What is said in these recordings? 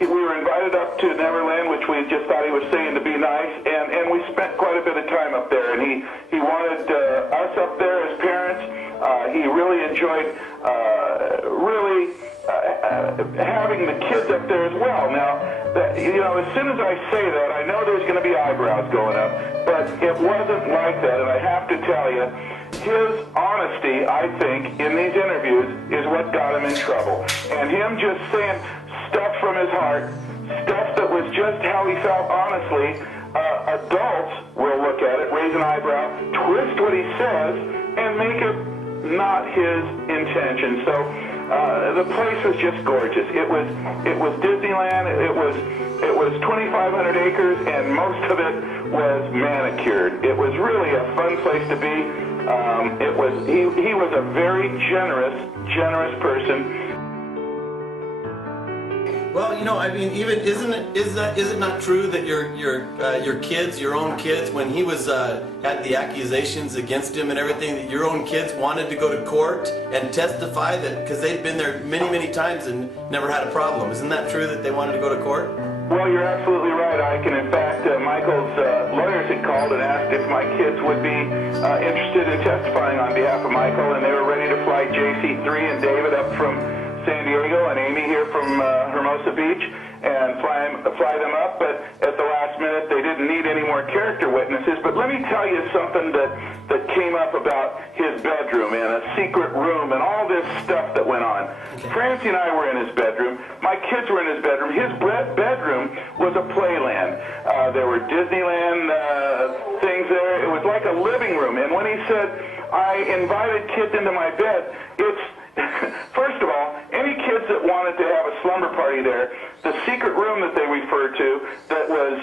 we were invited up to Neverland, which we just thought he was saying to be nice, and we spent quite a bit of time up there. And he wanted us up there as parents. He really enjoyed having the kids up there as well. Now, as soon as I say that, I know there's going to be eyebrows going up, but it wasn't like that. And I have to tell you, his honesty, I think, in these interviews is what got him in trouble. And him just saying stuff from his heart, stuff that was just how he felt honestly, adults will look at it, raise an eyebrow, twist what he says, and make it not his intention. So the place was just gorgeous. It was Disneyland. It was 2,500 acres, and most of it was manicured. It was really a fun place to be. He was a very generous person. Well, I mean, even is it not true that your kids, your own kids, when he was had the accusations against him and everything, that your own kids wanted to go to court and testify that because they'd been there many times and never had a problem? Isn't that true that they wanted to go to court? Well, you're absolutely right, Ike. And in fact, Michael's lawyers had called and asked if my kids would be interested in testifying on behalf of Michael, and they were ready to fly JC3 and David up from San Diego and Amy here from Hermosa Beach and fly them up, but at the last minute they didn't need any more character witnesses. But let me tell you something that came up about his bedroom and a secret room and all this stuff that went on. Okay. Francie and I were in his bedroom. My kids were in his bedroom. His bedroom was a playland. There were Disneyland things there. It was like a living room. And when he said, I invited kids into my bed, it's first of all, any kids that wanted to have a slumber party there, the secret room that they referred to that was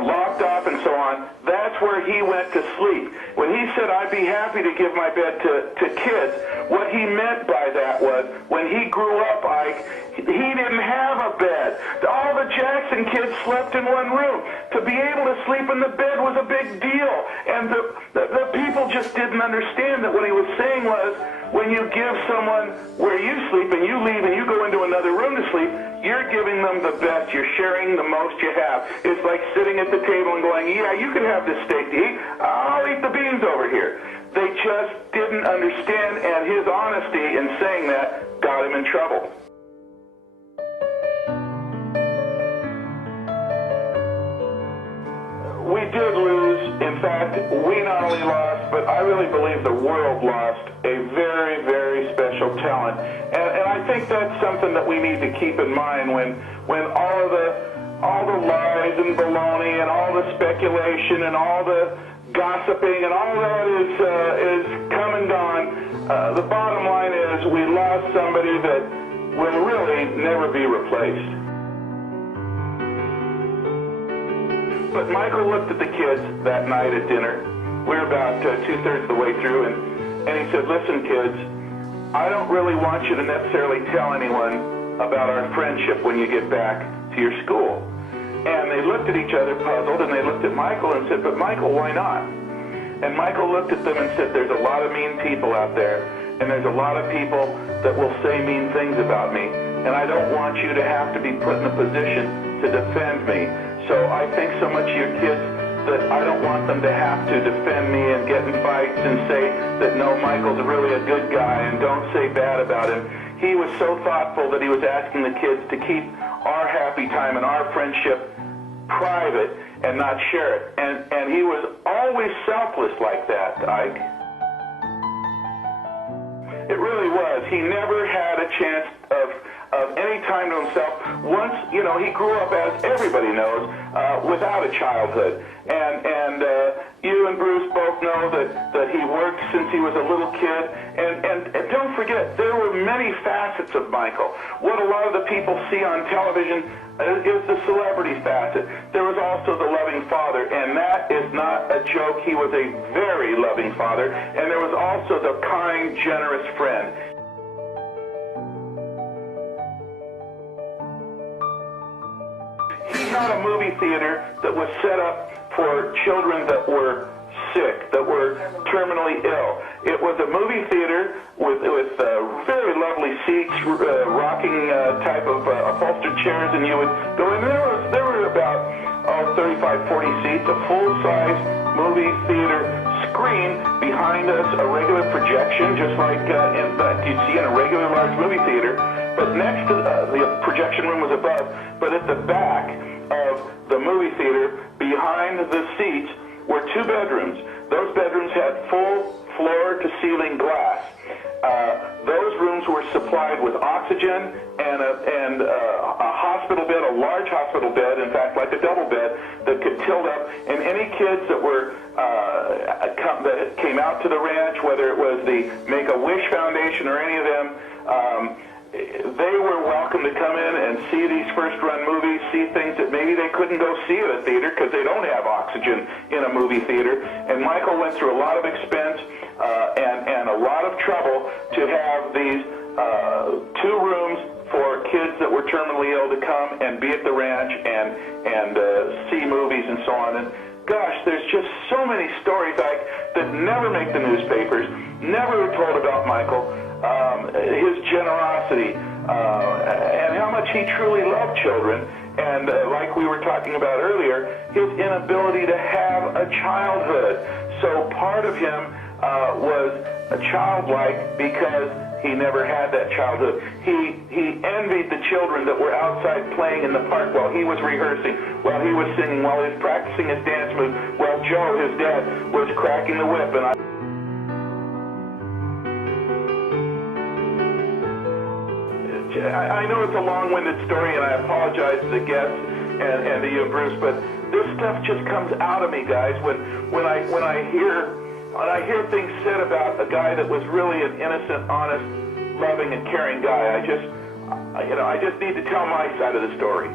locked off and so on, that's where he went to sleep. When he said, I'd be happy to give my bed to kids, what he meant by that was, when he grew up, Ike, he didn't have a bed. All the Jackson kids slept in one room. To be able to sleep in the bed was a big deal. And the people just didn't understand that what he was saying was, when you give someone where you sleep and you leave and you go into another room to sleep, you're giving them the best. You're sharing the most you have. It's like sitting at the table and going, yeah, you can have this steak to eat. I'll eat the beans over here. They just didn't understand, and his honesty in saying that got him in trouble. We did lose. In fact, we not only lost, but I really believe the world lost a very special talent. And I think that's something that we need to keep in mind when all the lies and baloney and all the speculation and all the gossiping and all that is come and gone. The bottom line is we lost somebody that will really never be replaced. But Michael looked at the kids that night at dinner. We were about two-thirds of the way through, and he said, listen, kids, I don't really want you to necessarily tell anyone about our friendship when you get back to your school. And they looked at each other puzzled, and they looked at Michael and said, but Michael, why not? And Michael looked at them and said, there's a lot of mean people out there, and there's a lot of people that will say mean things about me, and I don't want you to have to be put in a position to defend me. So I think so much of your kids that I don't want them to have to defend me and get in fights and say that, no, Michael's really a good guy and don't say bad about him. He was so thoughtful that he was asking the kids to keep our happy time and our friendship private and not share it. And he was always selfless like that, Ike. It really was. He never had a chance of any time to himself. Once, he grew up, as everybody knows, without a childhood. And you and Bruce both know that he worked since he was a little kid. And don't forget, there were many facets of Michael. What a lot of the people see on television is the celebrity facet. There was also the loving father, and that is not a joke. He was a very loving father. And there was also the kind, generous friend. He had a movie theater that was set up for children that were sick, that were terminally ill. It was a movie theater with very lovely seats, rocking type of upholstered chairs, and you would go in. There were about 35, 40 seats, a full-size movie theater screen behind us, a regular projection, just like you'd see in a regular large movie theater. But next to the projection room was above, but at the back of the movie theater, behind the seats, were 2 bedrooms. Those bedrooms had full floor-to-ceiling glass. Those rooms were supplied with oxygen and a hospital bed, a large hospital bed, in fact, like a double bed, that could tilt up. And any kids that were that came out to the ranch, whether it was the Make-A-Wish Foundation or any of them, they were welcome to come in and see these first-run movies, see things that maybe they couldn't go see at a theater because they don't have oxygen in a movie theater. And Michael went through a lot of expense and a lot of trouble to have these 2 rooms for kids that were terminally ill to come and be at the ranch and see movies and so on. And gosh, there's just so many stories that never make the newspapers, never are told about Michael. His generosity, and how much he truly loved children, and like we were talking about earlier, his inability to have a childhood. So part of him was a childlike because he never had that childhood. He envied the children that were outside playing in the park while he was rehearsing, while he was singing, while he was practicing his dance moves, while Joe, his dad, was cracking the whip. And I know it's a long-winded story, and I apologize to the guests and to you, Bruce, but this stuff just comes out of me, guys. When I hear things said about a guy that was really an innocent, honest, loving, and caring guy, I just need to tell my side of the story.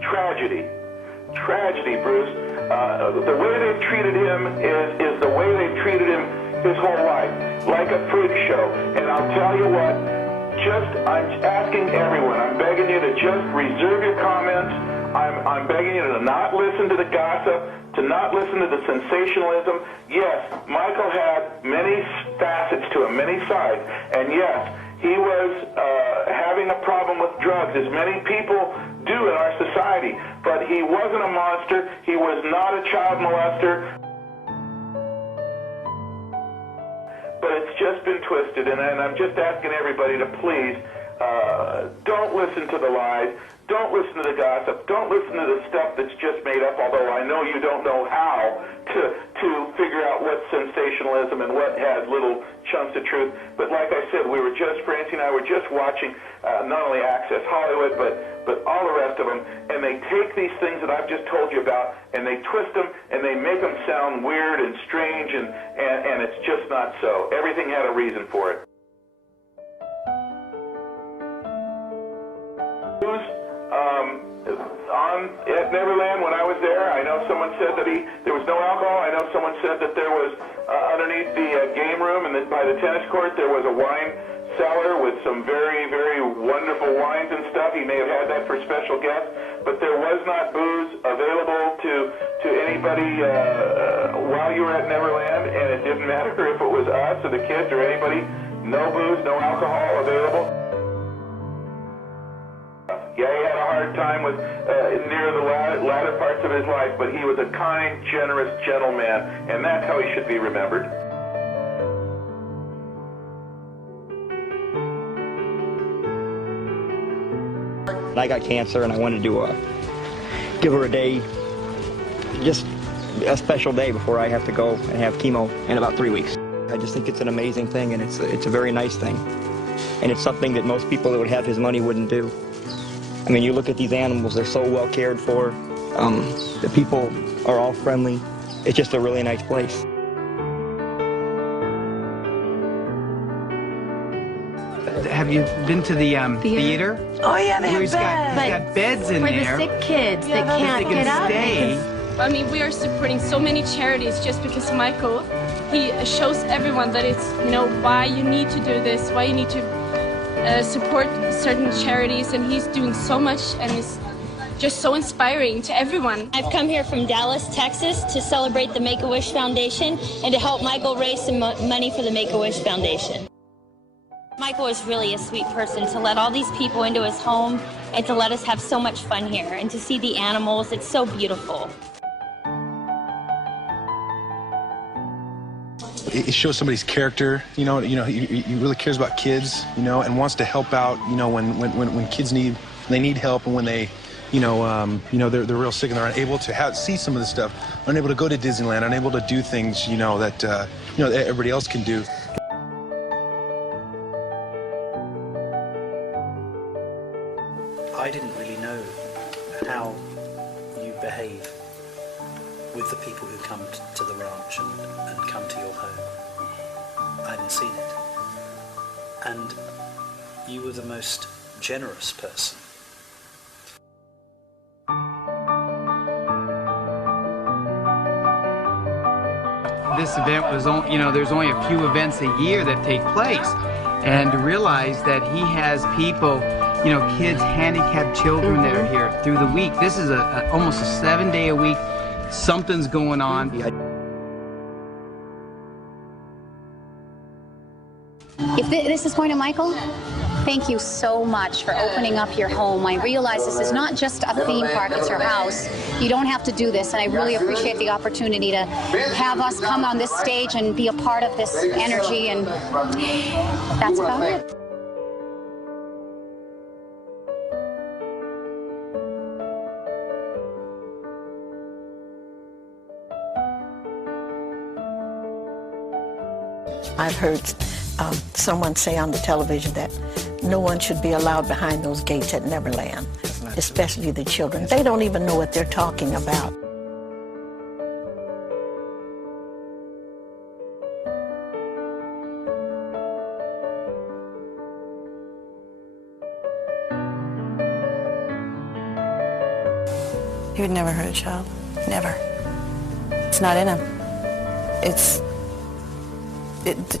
Tragedy, Bruce. The way they've treated him is the way they've treated him his whole life, like a freak show. And I'll tell you what, I'm asking everyone, I'm begging you to just reserve your comments. I'm begging you to not listen to the gossip, to not listen to the sensationalism. Yes, Michael had many facets to him, many sides, and yes, he was having a problem with drugs, as many people do in our society, but he wasn't a monster. He was not a child molester. But it's just been twisted, and I'm just asking everybody to please don't listen to the lies, don't listen to the gossip, don't listen to the stuff that's just made up, although I know you don't know how to figure out what's sensationalism and what has little chunks of truth. But like I said, Francie and I were just watching not only Access Hollywood, but all the rest of them, and they take these things that I've just told you about, and they twist them, and they make them sound weird and strange, and it's just not so. Everything had a reason for it. At Neverland, when I was there, I know someone said that there was no alcohol. I know someone said that there was underneath the game room and by the tennis court there was a wine cellar with some very, very wonderful wines and stuff. He may have had that for special guests, but there was not booze available to anybody while you were at Neverland, and it didn't matter if it was us or the kids or anybody. No booze, no alcohol available. Yeah, he had a hard time with near the latter parts of his life, but he was a kind, generous, gentle man, and that's how he should be remembered. I got cancer, and I wanted to give her a day, just a special day before I have to go and have chemo in about 3 weeks. I just think it's an amazing thing, and it's a very nice thing, and it's something that most people that would have his money wouldn't do. I mean, you look at these animals, they're so well cared for. The people are all friendly. It's just a really nice place. Have you been to the theater? Oh yeah, they have He's beds. got beds in there. For the sick kids that can't They get can up. stay. I mean, we are supporting so many charities just because Michael, he shows everyone that it's, why you need to do this, why you need to support certain charities, and he's doing so much, and it's just so inspiring to everyone. I've come here from Dallas, Texas to celebrate the Make-A-Wish Foundation and to help Michael raise some money for the Make-A-Wish Foundation. Michael is really a sweet person to let all these people into his home and to let us have so much fun here and to see the animals. It's so beautiful. It shows somebody's character, he really cares about kids, and wants to help out, when kids need help, and when they're real sick and they're unable to see some of this stuff, unable to go to Disneyland, unable to do things, that everybody else can do. I didn't really know how you behave with the people who come to the ranch and come to your home. I hadn't seen it. And you were the most generous person. This event was only, there's only a few events a year that take place. And to realize that he has people, kids, handicapped children that are here through the week. This is almost a 7-day-a-week, something's going on. If this is going to Michael, thank you so much for opening up your home. I realize this is not just a theme park, it's your house. You don't have to do this, and I really appreciate the opportunity to have us come on this stage and be a part of this energy, and that's about it. I've heard someone say on the television that no one should be allowed behind those gates at Neverland, especially the children. They don't even know what they're talking about. He would never hurt a child. Never. It's not in him.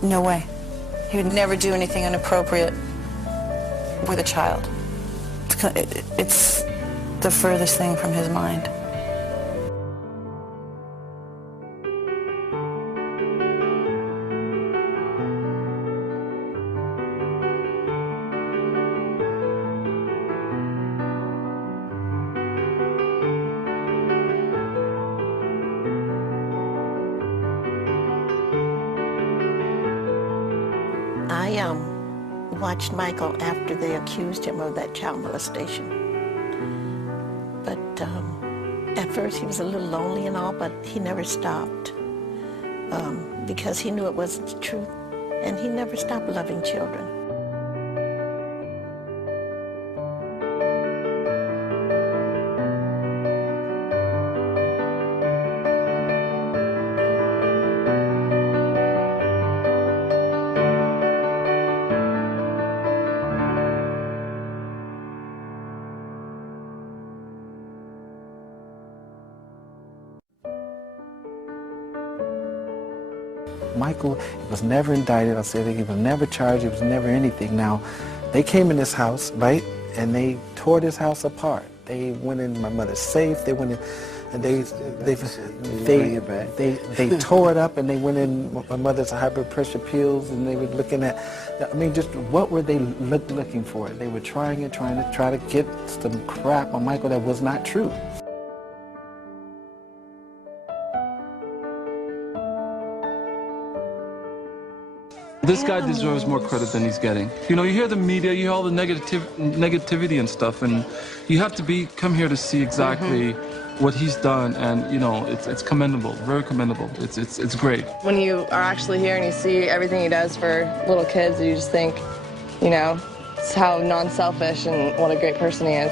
No way. He would never do anything inappropriate with a child. It's the furthest thing from his mind. I watched Michael after they accused him of that child molestation. But at first he was a little lonely and all, but he never stopped because he knew it wasn't the truth, and he never stopped loving children. Michael was never indicted. I said he was never charged. He was never anything. Now, they came in this house, right, and they tore this house apart. They went in my mother's safe. They went in, and they tore it up, and they went in my mother's high blood pressure pills, and they were looking at. I mean, just what were they looking for? They were trying to get some crap on Michael that was not true. This guy deserves more credit than he's getting. You know, you hear the media, you hear all the negativity and stuff, and you have to come here to see exactly what he's done, and you know, it's commendable, very commendable. It's great. When you are actually here and you see everything he does for little kids, you just think, you know, how non-selfish and what a great person he is.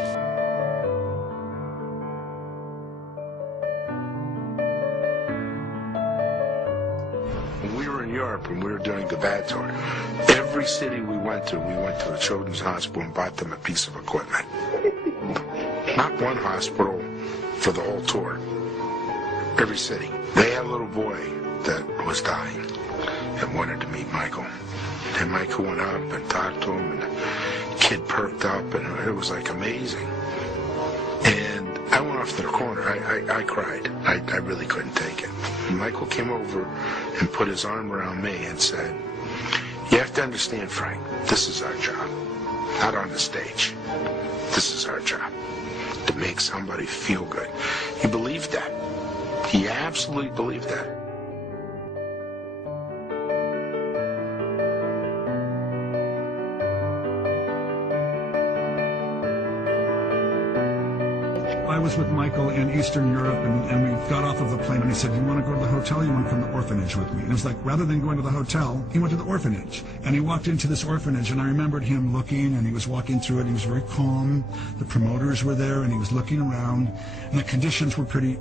When we were doing the bad tour, every city we went to the children's hospital and bought them a piece of equipment. Not one hospital for the whole tour. Every city. They had a little boy that was dying and wanted to meet Michael. And Michael went up and talked to him, and the kid perked up, and it was like amazing. And I went off to the corner. I cried. I really couldn't take it. And Michael came over and put his arm around me and said, You have to understand, Frank, this is our job. Not on the stage. This is our job. To make somebody feel good. He believed that. He absolutely believed that. I was with Michael in Eastern Europe, and we got off of the plane, and he said, "You want to go to the hotel? You want to come to the orphanage with me?" And it was like, rather than going to the hotel, he went to the orphanage. And he walked into this orphanage, and I remembered him looking, and he was walking through it. He was very calm. The promoters were there, and he was looking around, and the conditions were pretty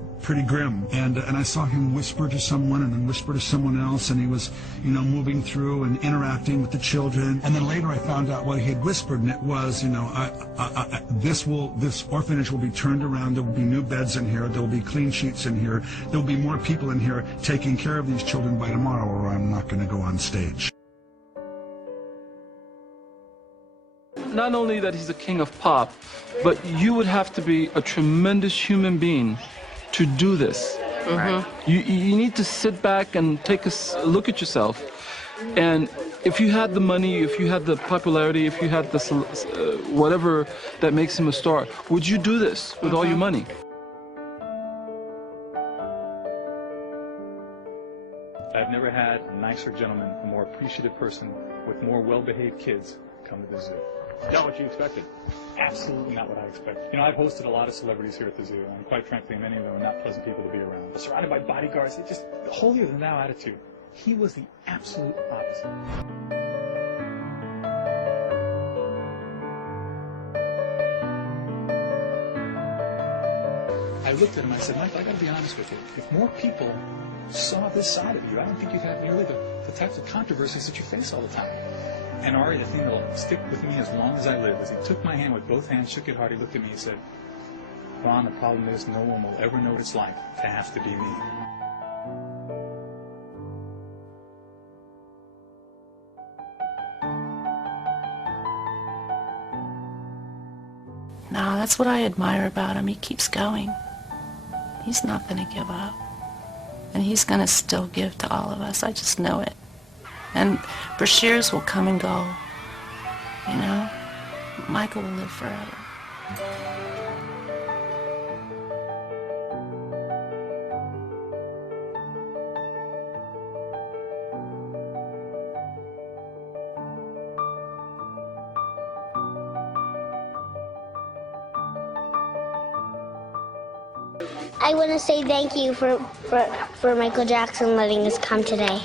grim. And I saw him whisper to someone, and then whisper to someone else, and he was, moving through and interacting with the children. And then later I found out what he had whispered, and it was, this orphanage will be turned around. There will be new beds in here. There will be clean sheets in here. There will be more people in here taking care of these children by tomorrow, or I'm not going to go on stage. Not only that he's the king of pop, but you would have to be a tremendous human being to do this. Mm-hmm. You need to sit back and take a look at yourself. And if you had the money, if you had the popularity, if you had the whatever that makes him a star, would you do this with all your money? I've never had a nicer gentleman, a more appreciative person with more well-behaved kids come to the zoo. Not what you expected. Absolutely not what I expected. I've hosted a lot of celebrities here at the zoo, and quite frankly, many of them are not pleasant people to be around. Surrounded by bodyguards, they just holier-than-thou attitude. He was the absolute opposite. I looked at him, I said, "Mike, I gotta be honest with you. If more people saw this side of you, I don't think you'd have nearly the types of controversies that you face all the time." And Ari, the thing that'll stick with me as long as I live is he took my hand with both hands, shook it hard, he looked at me and said, "Ron, the problem is no one will ever know what it's like to have to be me." No, that's what I admire about him. He keeps going. He's not going to give up. And he's going to still give to all of us. I just know it. And Brashears will come and go. Michael will live forever. I want to say thank you for Michael Jackson letting us come today.